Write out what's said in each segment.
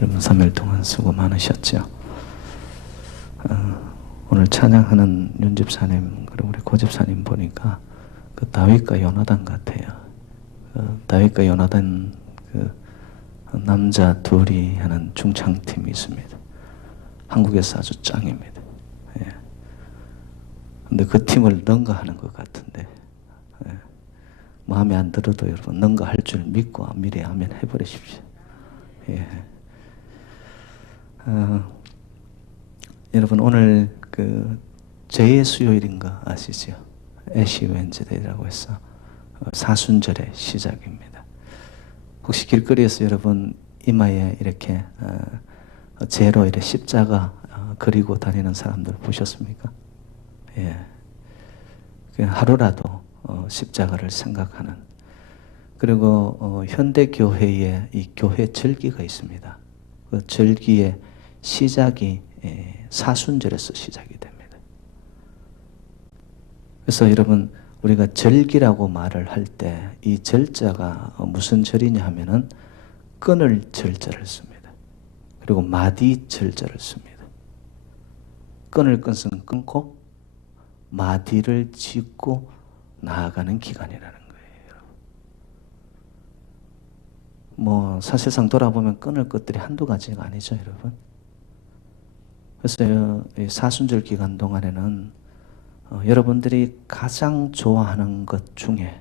여러분 3일 동안 수고 많으셨죠? 오늘 찬양하는 윤 집사님 그리고 우리 고 집사님 보니까 그 다윗과 요나단 같아요. 다윗과 요나단 그 남자 둘이 하는 중창팀이 있습니다. 한국에서 아주 짱입니다. 예. 근데 그 팀을 능가하는 것 같은데, 예. 마음에 안 들어도 여러분 능가할 줄 믿고 미리 아멘 해버리십시오. 예. 여러분 오늘 그 제2의 수요일인 거 아시죠? 애쉬 웬즈데이라고 해서 사순절의 시작입니다. 혹시 길거리에서 여러분 이마에 이렇게 재로 이렇게 십자가 그리고 다니는 사람들 보셨습니까? 예. 하루라도 십자가를 생각하는. 그리고 현대 교회에 이 교회 절기가 있습니다. 그 절기의 시작이 사순절에서 시작이 됩니다. 그래서 여러분 우리가 절기라고 말을 할 때 이 절자가 무슨 절이냐 하면은 끊을 절자를 씁니다. 그리고 마디 절자를 씁니다. 끊을 것은 끊고 마디를 짚고 나아가는 기간이라는 거예요. 뭐 사실상 돌아보면 끊을 것들이 한두 가지가 아니죠, 여러분. 그래서 사순절 기간 동안에는 여러분들이 가장 좋아하는 것 중에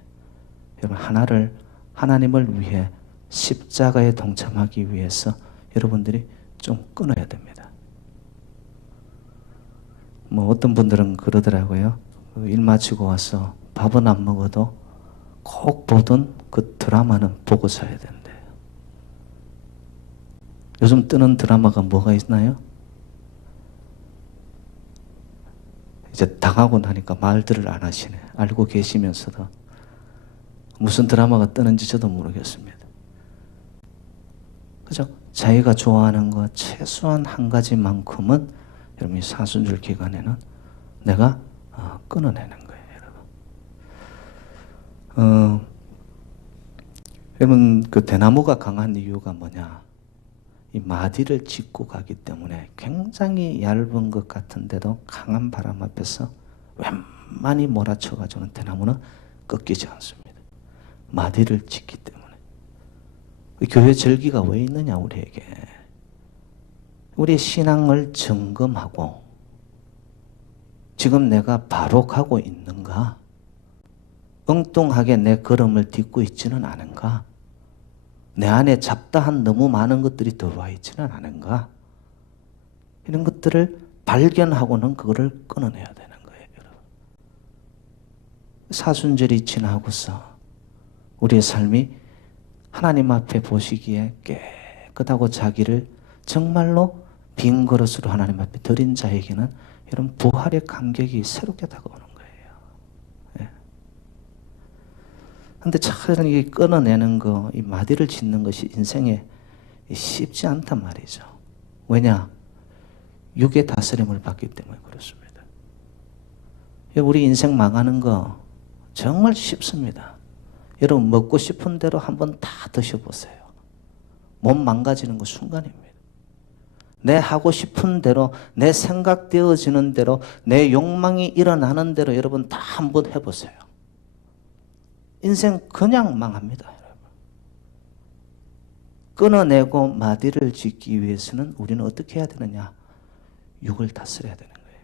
여러분 하나를 하나님을 위해 십자가에 동참하기 위해서 여러분들이 좀 끊어야 됩니다. 뭐 어떤 분들은 그러더라고요. 일 마치고 와서 밥은 안 먹어도 꼭 보던 그 드라마는 보고 자야 된대요. 요즘 뜨는 드라마가 뭐가 있나요? 이제 당하고 나니까 말들을 안 하시네. 알고 계시면서도 무슨 드라마가 뜨는지 저도 모르겠습니다. 그죠? 자기가 좋아하는 것 최소한 한 가지만큼은 여러분이 사순절 기간에는 내가 끊어내는 거예요, 여러분. 여러분 그 대나무가 강한 이유가 뭐냐? 이 마디를 짚고 가기 때문에 굉장히 얇은 것 같은데도 강한 바람 앞에서 웬만히 몰아쳐가지고는 대나무는 꺾이지 않습니다. 마디를 짚기 때문에. 교회 절기가 왜 있느냐 우리에게. 우리의 신앙을 점검하고 지금 내가 바로 가고 있는가? 엉뚱하게 내 걸음을 딛고 있지는 않은가? 내 안에 잡다한 너무 많은 것들이 들어와 있지는 않은가? 이런 것들을 발견하고는 그거를 끊어내야 되는 거예요, 여러분. 사순절이 지나고서 우리의 삶이 하나님 앞에 보시기에 깨끗하고 자기를 정말로 빈 그릇으로 하나님 앞에 드린 자에게는 이런 부활의 감격이 새롭게 다가오는 거예요. 근데 참 이 끊어내는 거, 이 마디를 짚는 것이 인생에 쉽지 않단 말이죠. 왜냐? 육의 다스림을 받기 때문에 그렇습니다. 우리 인생 망하는 거 정말 쉽습니다. 여러분 먹고 싶은 대로 한번 다 드셔보세요. 몸 망가지는 거 순간입니다. 내 하고 싶은 대로, 내 생각되어지는 대로, 내 욕망이 일어나는 대로 여러분 다 한번 해보세요. 인생 그냥 망합니다, 여러분. 끊어내고 마디를 짚기 위해서는 우리는 어떻게 해야 되느냐? 육을 다스려야 되는 거예요,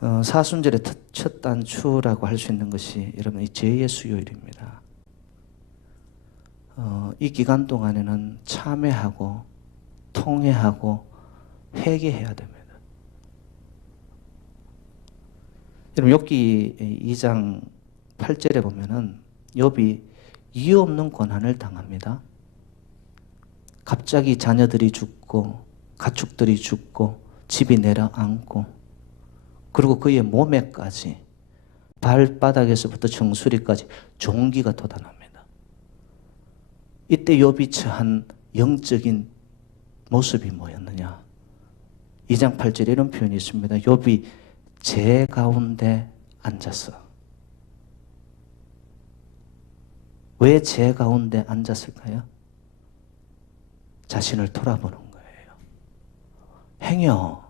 육을. 사순절의 첫 단추라고 할 수 있는 것이 여러분 이 제2의 수요일입니다. 이 기간 동안에는 참회하고 통회하고 회개해야 됩니다. 여러분 욥기 2장 8절에 보면은 욥이 이유 없는 고난을 당합니다. 갑자기 자녀들이 죽고 가축들이 죽고 집이 내려앉고 그리고 그의 몸에까지 발바닥에서부터 정수리까지 종기가 돋아납니다. 이때 욥이 처한 영적인 모습이 뭐였느냐? 2장 8절에 이런 표현이 있습니다. 욥이 재 가운데 앉았어. 왜 죄 가운데 앉았을까요? 자신을 돌아보는 거예요. 행여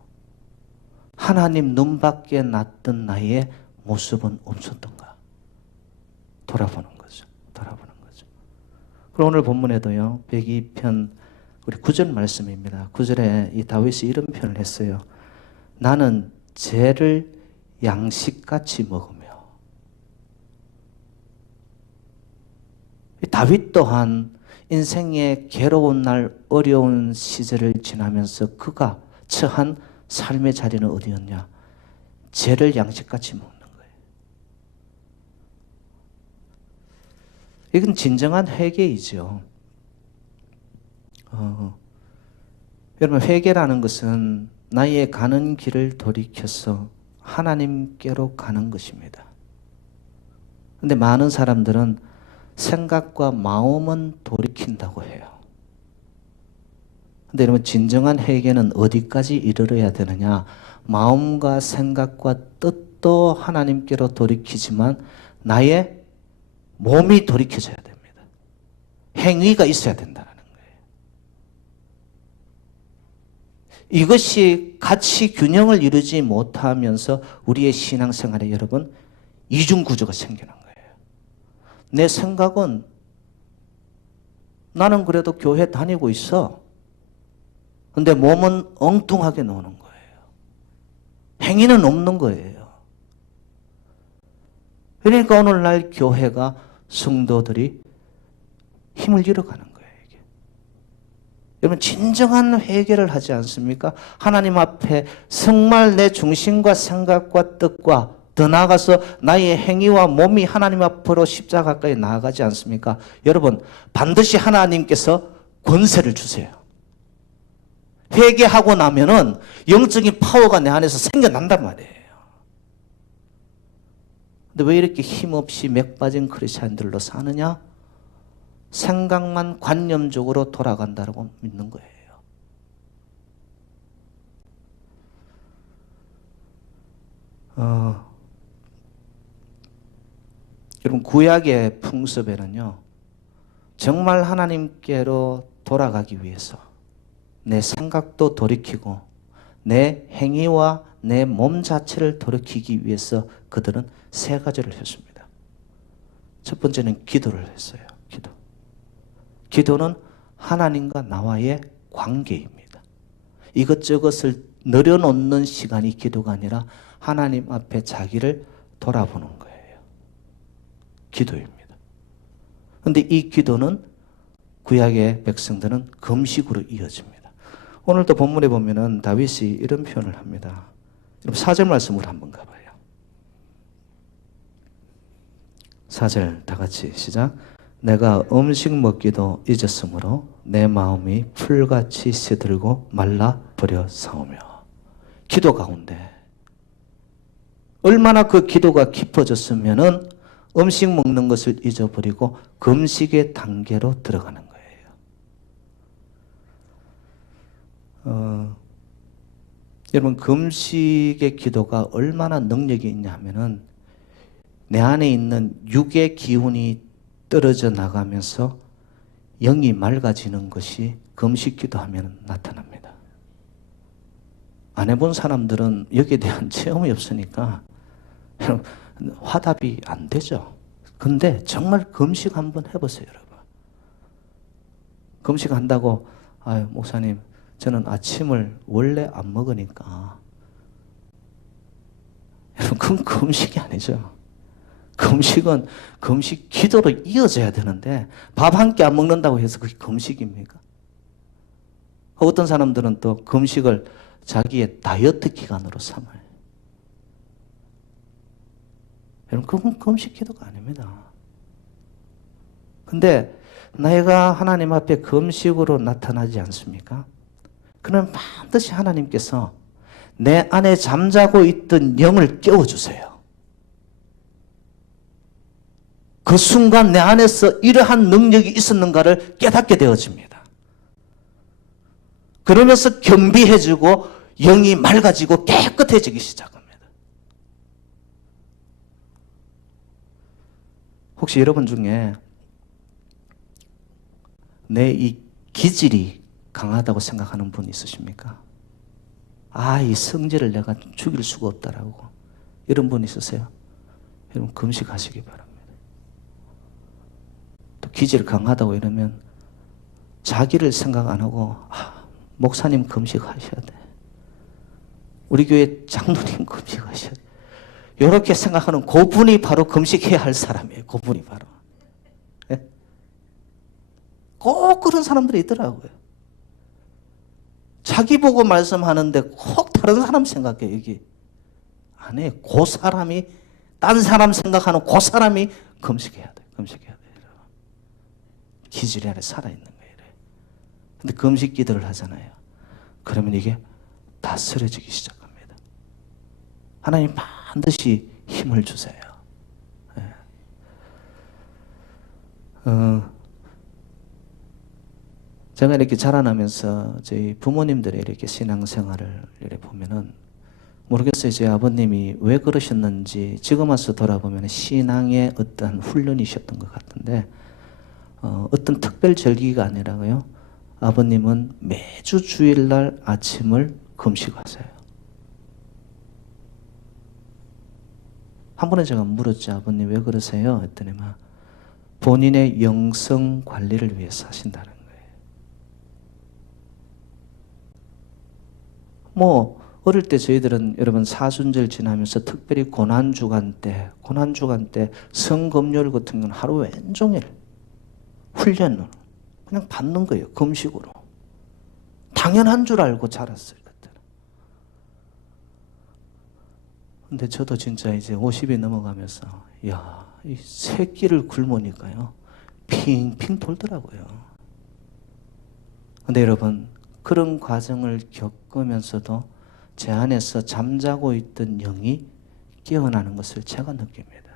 하나님 눈밖에 났던 나의 모습은 없었던가? 돌아보는 거죠. 돌아보는 거죠. 그리고 오늘 본문에도요, 102편 우리 9절 말씀입니다. 9절에 이 다윗이 이런 표현을 했어요. 나는 죄를 양식같이 먹으며. 다윗 또한 인생의 괴로운 날, 어려운 시절을 지나면서 그가 처한 삶의 자리는 어디였냐? 죄를 양식같이 먹는 거예요. 이건 진정한 회개이죠. 여러분, 회개라는 것은 나의 가는 길을 돌이켜서 하나님께로 가는 것입니다. 그런데 많은 사람들은 생각과 마음은 돌이킨다고 해요. 그런데 여러분, 진정한 회개는 어디까지 이르러야 되느냐? 마음과 생각과 뜻도 하나님께로 돌이키지만 나의 몸이 돌이켜져야 됩니다. 행위가 있어야 된다는 거예요. 이것이 같이 균형을 이루지 못하면서 우리의 신앙생활에 여러분 이중구조가 생기는 거예요. 내 생각은 나는 그래도 교회 다니고 있어. 근데 몸은 엉뚱하게 노는 거예요. 행위는 없는 거예요. 그러니까 오늘날 교회가 성도들이 힘을 잃어가는 거예요. 이게. 여러분, 진정한 회개를 하지 않습니까? 하나님 앞에 정말 내 중심과 생각과 뜻과 더 나아가서 나의 행위와 몸이 하나님 앞으로 십자가 가까이 나아가지 않습니까? 여러분, 반드시 하나님께서 권세를 주세요. 회개하고 나면은 영적인 파워가 내 안에서 생겨난단 말이에요. 근데 왜 이렇게 힘없이 맥 빠진 크리스찬들로 사느냐? 생각만 관념적으로 돌아간다고 믿는 거예요. 여러분, 구약의 풍습에는요, 정말 하나님께로 돌아가기 위해서 내 생각도 돌이키고 내 행위와 내 몸 자체를 돌이키기 위해서 그들은 세 가지를 했습니다. 첫 번째는 기도를 했어요. 기도. 기도는 하나님과 나와의 관계입니다. 이것저것을 늘여놓는 시간이 기도가 아니라 하나님 앞에 자기를 돌아보는 거예요. 기도입니다. 그런데 이 기도는 구약의 백성들은 금식으로 이어집니다. 오늘도 본문에 보면은 다윗이 이런 표현을 합니다. 여러분, 4절 말씀으로 한번 가봐요. 4절 다 같이 시작. 내가 음식 먹기도 잊었으므로 내 마음이 풀같이 시들고 말라버려 싸우며. 기도 가운데 얼마나 그 기도가 깊어졌으면은 음식 먹는 것을 잊어버리고 금식의 단계로 들어가는 거예요. 여러분, 금식의 기도가 얼마나 능력이 있냐 하면은 내 안에 있는 육의 기운이 떨어져 나가면서 영이 맑아지는 것이 금식 기도하면 나타납니다. 안 해본 사람들은 여기에 대한 체험이 없으니까 화답이 안 되죠. 근데 정말 금식 한번 해보세요, 여러분. 금식 한다고, 아유, 목사님, 저는 아침을 원래 안 먹으니까. 여러분, 그건 금식이 아니죠. 금식은 금식 기도로 이어져야 되는데 밥 한 끼 안 먹는다고 해서 그게 금식입니까? 어떤 사람들은 또 금식을 자기의 다이어트 기간으로 삼아요. 여러분, 그건 금식 기도가 아닙니다. 근데 내가 하나님 앞에 금식으로 나타나지 않습니까? 그러면 반드시 하나님께서 내 안에 잠자고 있던 영을 깨워주세요. 그 순간 내 안에서 이러한 능력이 있었는가를 깨닫게 되어집니다. 그러면서 겸비해지고 영이 맑아지고 깨끗해지기 시작합니다. 혹시 여러분 중에 내 이 기질이 강하다고 생각하는 분 있으십니까? 아, 이 성질을 내가 죽일 수가 없다라고. 이런 분 있으세요? 여러분, 금식하시기 바랍니다. 또 기질 강하다고 이러면 자기를 생각 안 하고, 목사님 금식하셔야 돼. 우리 교회 장로님 금식하셔야 돼. 이렇게 생각하는 그분이 바로 금식해야 할 사람이에요. 그분이 바로. 네? 꼭 그런 사람들이 있더라고요. 자기 보고 말씀하는데 꼭 다른 사람 생각해. 여기 안 해. 그 사람이, 딴 사람 생각하는 그 사람이 금식해야 돼. 금식해야 돼. 기질이 안에 살아있는 거예요. 근데 금식 기도를 하잖아요. 그러면 이게 다 쓰러지기 시작합니다. 하나님 반드시 힘을 주세요. 네. 제가 이렇게 자라나면서 저희 부모님들의 이렇게 신앙생활을 이렇게 보면은 모르겠어요. 제 아버님이 왜 그러셨는지 지금 와서 돌아보면 신앙의 어떤 훈련이셨던 것 같은데, 어떤 특별 절기가 아니라고요. 아버님은 매주 주일날 아침을 금식하세요. 한 번에 제가 물었죠. 아버님 왜 그러세요? 했더니 막 본인의 영성 관리를 위해서 하신다는 거예요. 뭐 어릴 때 저희들은 여러분 사순절 지나면서 특별히 고난주간 때 성금요일 같은 경우는 하루 왼종일 훈련을 그냥 받는 거예요. 금식으로. 당연한 줄 알고 자랐어요. 그때는. 근데 저도 진짜 이제 50이 넘어가면서 이 새끼를 굶으니까요. 핑핑 돌더라고요. 근데 여러분 그런 과정을 겪으면서도 제 안에서 잠자고 있던 영이 깨어나는 것을 제가 느낍니다.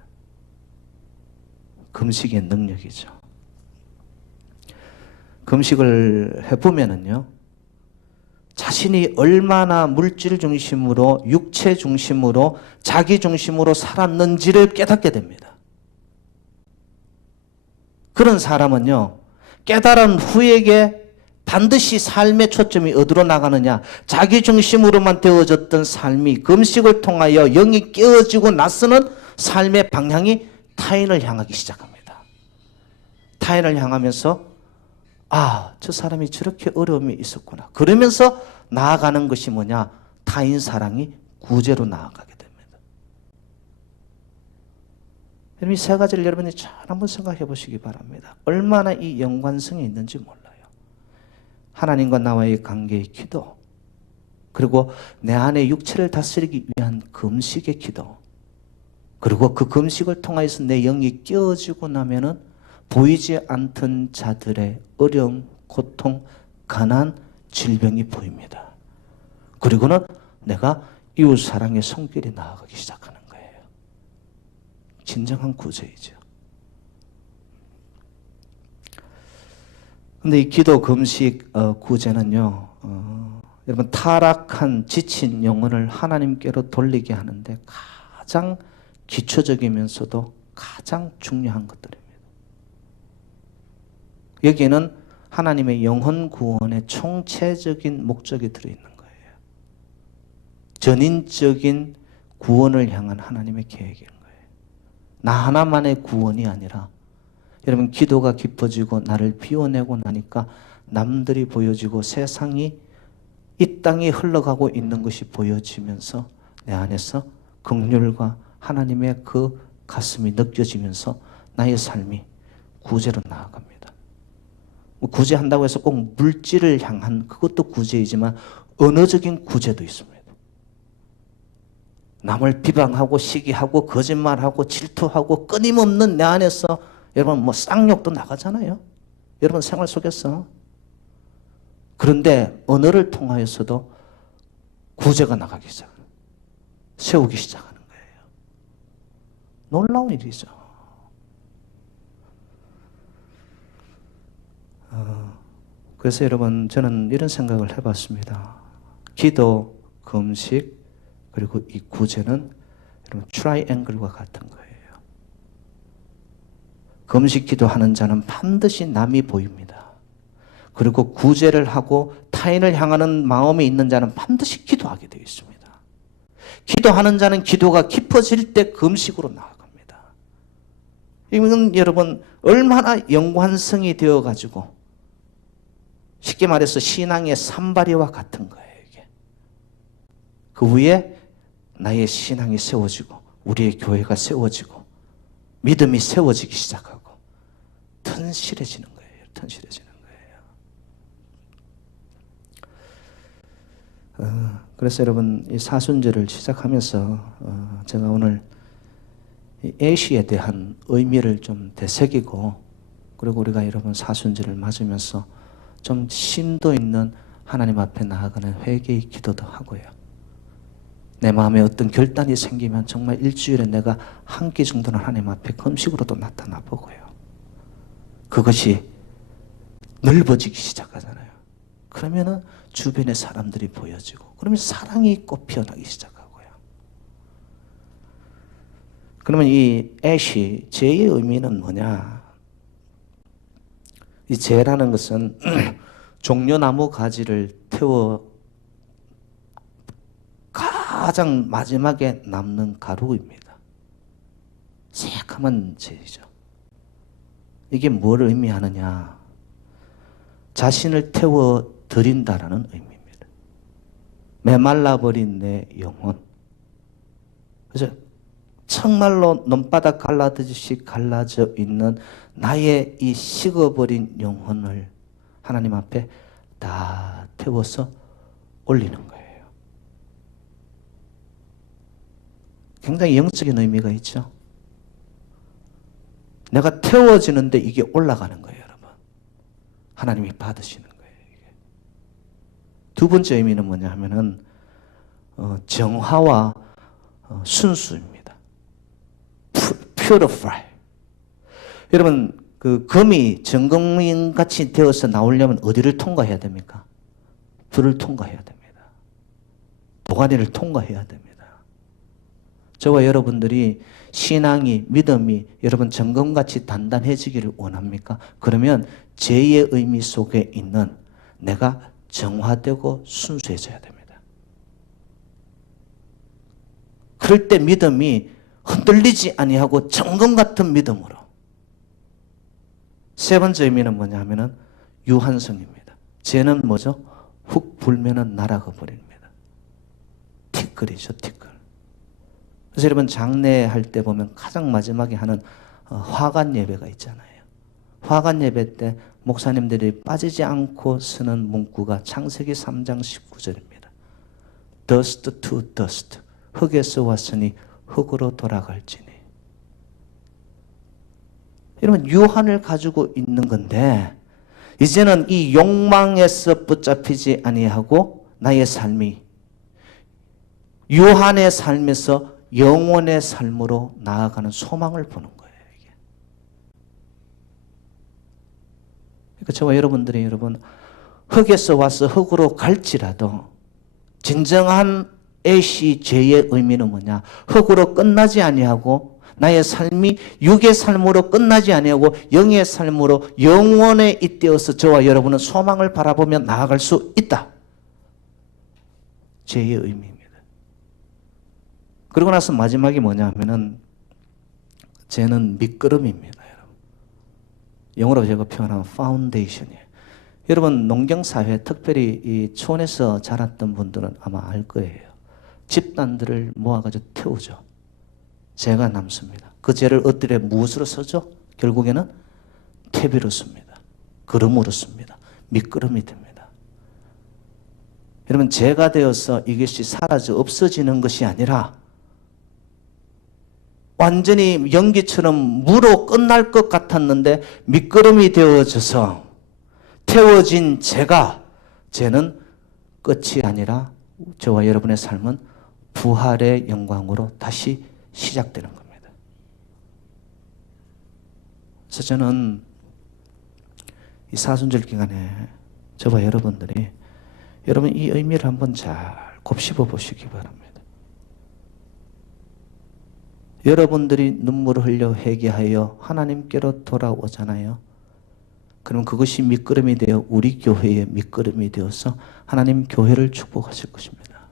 금식의 능력이죠. 금식을 해보면은요, 자신이 얼마나 물질 중심으로, 육체 중심으로, 자기 중심으로 살았는지를 깨닫게 됩니다. 그런 사람은요, 깨달은 후에게 반드시 삶의 초점이 어디로 나가느냐, 자기 중심으로만 되어졌던 삶이 금식을 통하여 영이 깨어지고 나서는 삶의 방향이 타인을 향하기 시작합니다. 타인을 향하면서 저 사람이 저렇게 어려움이 있었구나. 그러면서 나아가는 것이 뭐냐? 타인 사랑이 구제로 나아가게 됩니다. 여러분, 이 세 가지를 여러분이 잘 한번 생각해 보시기 바랍니다. 얼마나 이 연관성이 있는지 몰라요. 하나님과 나와의 관계의 기도, 그리고 내 안의 육체를 다스리기 위한 금식의 기도, 그리고 그 금식을 통해서 내 영이 깨어지고 나면은 보이지 않던 자들의 어려움, 고통, 가난, 질병이 보입니다. 그리고는 내가 이웃 사랑의 손길이 나아가기 시작하는 거예요. 진정한 구제이죠. 근데 이 기도, 금식, 구제는요, 여러분 타락한 지친 영혼을 하나님께로 돌리게 하는데 가장 기초적이면서도 가장 중요한 것들입니다. 여기에는 하나님의 영혼 구원의 총체적인 목적이 들어있는 거예요. 전인적인 구원을 향한 하나님의 계획인 거예요. 나 하나만의 구원이 아니라, 여러분 기도가 깊어지고 나를 비워내고 나니까 남들이 보여지고 세상이, 이 땅이 흘러가고 있는 것이 보여지면서 내 안에서 긍휼과 하나님의 그 가슴이 느껴지면서 나의 삶이 구제로 나아갑니다. 구제한다고 해서 꼭 물질을 향한 그것도 구제이지만 언어적인 구제도 있습니다. 남을 비방하고 시기하고 거짓말하고 질투하고 끊임없는 내 안에서 여러분 뭐 쌍욕도 나가잖아요. 여러분 생활 속에서. 그런데 언어를 통하여서도 구제가 나가기 시작해요. 세우기 시작하는 거예요. 놀라운 일이죠. 그래서 여러분 저는 이런 생각을 해봤습니다. 기도, 금식, 그리고 이 구제는 여러분 트라이앵글과 같은 거예요. 금식 기도하는 자는 반드시 남이 보입니다. 그리고 구제를 하고 타인을 향하는 마음이 있는 자는 반드시 기도하게 되어 있습니다. 기도하는 자는 기도가 깊어질 때 금식으로 나아갑니다. 이건 여러분 얼마나 연관성이 되어가지고 쉽게 말해서 신앙의 산발이와 같은 거예요. 이게. 그 위에 나의 신앙이 세워지고 우리의 교회가 세워지고 믿음이 세워지기 시작하고 튼실해지는 거예요. 튼실해지는 거예요. 그래서 여러분 이 사순절을 시작하면서 제가 오늘 이 애시에 대한 의미를 좀 되새기고 그리고 우리가 여러분 사순절을 맞으면서 좀 심도 있는 하나님 앞에 나아가는 회개의 기도도 하고요. 내 마음에 어떤 결단이 생기면 정말 일주일에 내가 한 끼 정도는 하나님 앞에 금식으로도 나타나 보고요. 그것이 넓어지기 시작하잖아요. 그러면은 주변의 사람들이 보여지고 그러면 사랑이 꽃 피어나기 시작하고요. 그러면 이 애쉬, 죄의 의미는 뭐냐? 이 죄라는 것은 종려나무 가지를 태워 가장 마지막에 남는 가루입니다. 새카만 죄이죠. 이게 뭘 의미하느냐? 자신을 태워 드린다라는 의미입니다. 메말라버린 내 영혼. 그래서 정말로 논바닥 갈라지듯이 갈라져 있는 나의 이 식어버린 영혼을 하나님 앞에 다 태워서 올리는 거예요. 굉장히 영적인 의미가 있죠. 내가 태워지는데 이게 올라가는 거예요, 여러분. 하나님이 받으시는 거예요. 이게. 두 번째 의미는 뭐냐 하면은 정화와 순수입니다. purify. 여러분 그 금이 정금인 같이 되어서 나오려면 어디를 통과해야 됩니까? 불을 통과해야 됩니다. 도가니를 통과해야 됩니다. 저와 여러분들이 신앙이 믿음이 여러분 정금같이 단단해지기를 원합니까? 그러면 죄의 의미 속에 있는 내가 정화되고 순수해져야 됩니다. 그럴 때 믿음이 흔들리지 아니하고 정금 같은 믿음으로. 세 번째 의미는 뭐냐 하면은 유한성입니다. 죄는 뭐죠? 훅 불면은 날아가 버립니다. 티끌이죠, 티끌. 그래서 여러분 장례할 때 보면 가장 마지막에 하는 화관 예배가 있잖아요. 화관 예배 때 목사님들이 빠지지 않고 쓰는 문구가 창세기 3장 19절입니다. Dust to dust. 흙에서 왔으니 흙으로 돌아갈지니. 여러분 유한을 가지고 있는 건데 이제는 이 욕망에서 붙잡히지 아니하고 나의 삶이 유한의 삶에서 영원의 삶으로 나아가는 소망을 보는 거예요. 이게. 그러니까 저와 여러분들이 여러분 흙에서 와서 흙으로 갈지라도 진정한 애시 죄의 의미는 뭐냐? 흙으로 끝나지 아니하고 나의 삶이 육의 삶으로 끝나지 아니하고 영의 삶으로 영원에 잇대어서 저와 여러분은 소망을 바라보며 나아갈 수 있다. 죄의 의미입니다. 그러고 나서 마지막이 뭐냐 하면은 죄는 밑거름입니다. 여러분. 영어로 제가 표현하면 파운데이션이에요. 여러분 농경사회 특별히 이 촌에서 자랐던 분들은 아마 알 거예요. 집단들을 모아가지고 태우죠. 죄가 남습니다. 그 죄를 엎드려 무엇으로 쓰죠? 결국에는 퇴비로 씁니다. 거름으로 씁니다. 밑거름이 됩니다. 여러분 죄가 되어서 이것이 사라져 없어지는 것이 아니라 완전히 연기처럼 무로 끝날 것 같았는데 밑거름이 되어져서 태워진 죄는 끝이 아니라 저와 여러분의 삶은 부활의 영광으로 다시 시작되는 겁니다. 그래서 저는 이 사순절 기간에 저와 여러분들이 여러분 이 의미를 한번 잘 곱씹어 보시기 바랍니다. 여러분들이 눈물을 흘려 회개하여 하나님께로 돌아오잖아요. 그러면 그것이 밑거름이 되어 우리 교회의 밑거름이 되어서 하나님 교회를 축복하실 것입니다.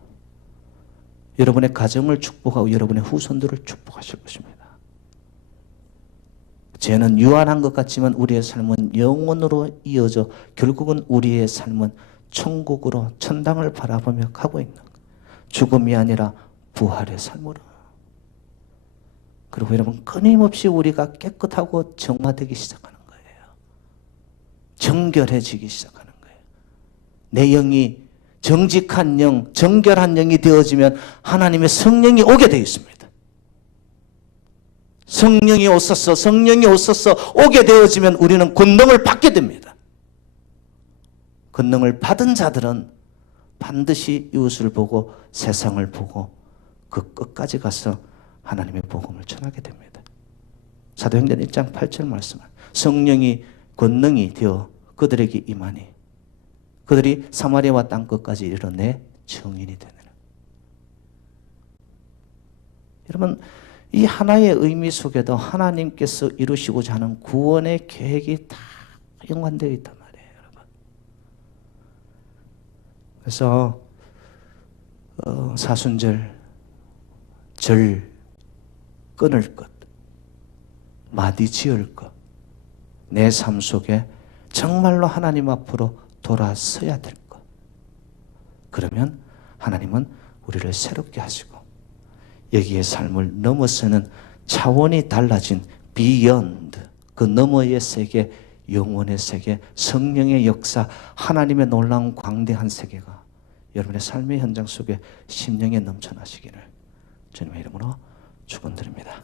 여러분의 가정을 축복하고 여러분의 후손들을 축복하실 것입니다. 죄는 유한한 것 같지만 우리의 삶은 영원으로 이어져 결국은 우리의 삶은 천국으로 천당을 바라보며 가고 있는 거예요. 죽음이 아니라 부활의 삶으로. 그리고 여러분 끊임없이 우리가 깨끗하고 정화되기 시작하는 거예요. 정결해지기 시작하는 거예요. 내 영이 정직한 영, 정결한 영이 되어지면 하나님의 성령이 오게 되어 있습니다. 성령이 오셔서 오게 되어지면 우리는 권능을 받게 됩니다. 권능을 받은 자들은 반드시 이웃을 보고 세상을 보고 그 끝까지 가서 하나님의 복음을 전하게 됩니다. 사도행전 1장 8절 말씀을 성령이 권능이 되어 그들에게 임하니 그들이 사마리아와 땅 끝까지 이르러 내 증인이 되느라. 여러분 이 하나의 의미 속에도 하나님께서 이루시고자 하는 구원의 계획이 다 연관되어 있단 말이에요, 여러분. 그래서 사순절, 절 끊을 것, 마디 지을 것, 내 삶 속에 정말로 하나님 앞으로 돌아서야 될 것. 그러면 하나님은 우리를 새롭게 하시고 여기의 삶을 넘어서는 차원이 달라진 beyond, 그 너머의 세계, 영혼의 세계, 성령의 역사, 하나님의 놀라운 광대한 세계가 여러분의 삶의 현장 속에 심령에 넘쳐나시기를 주님의 이름으로 축원드립니다.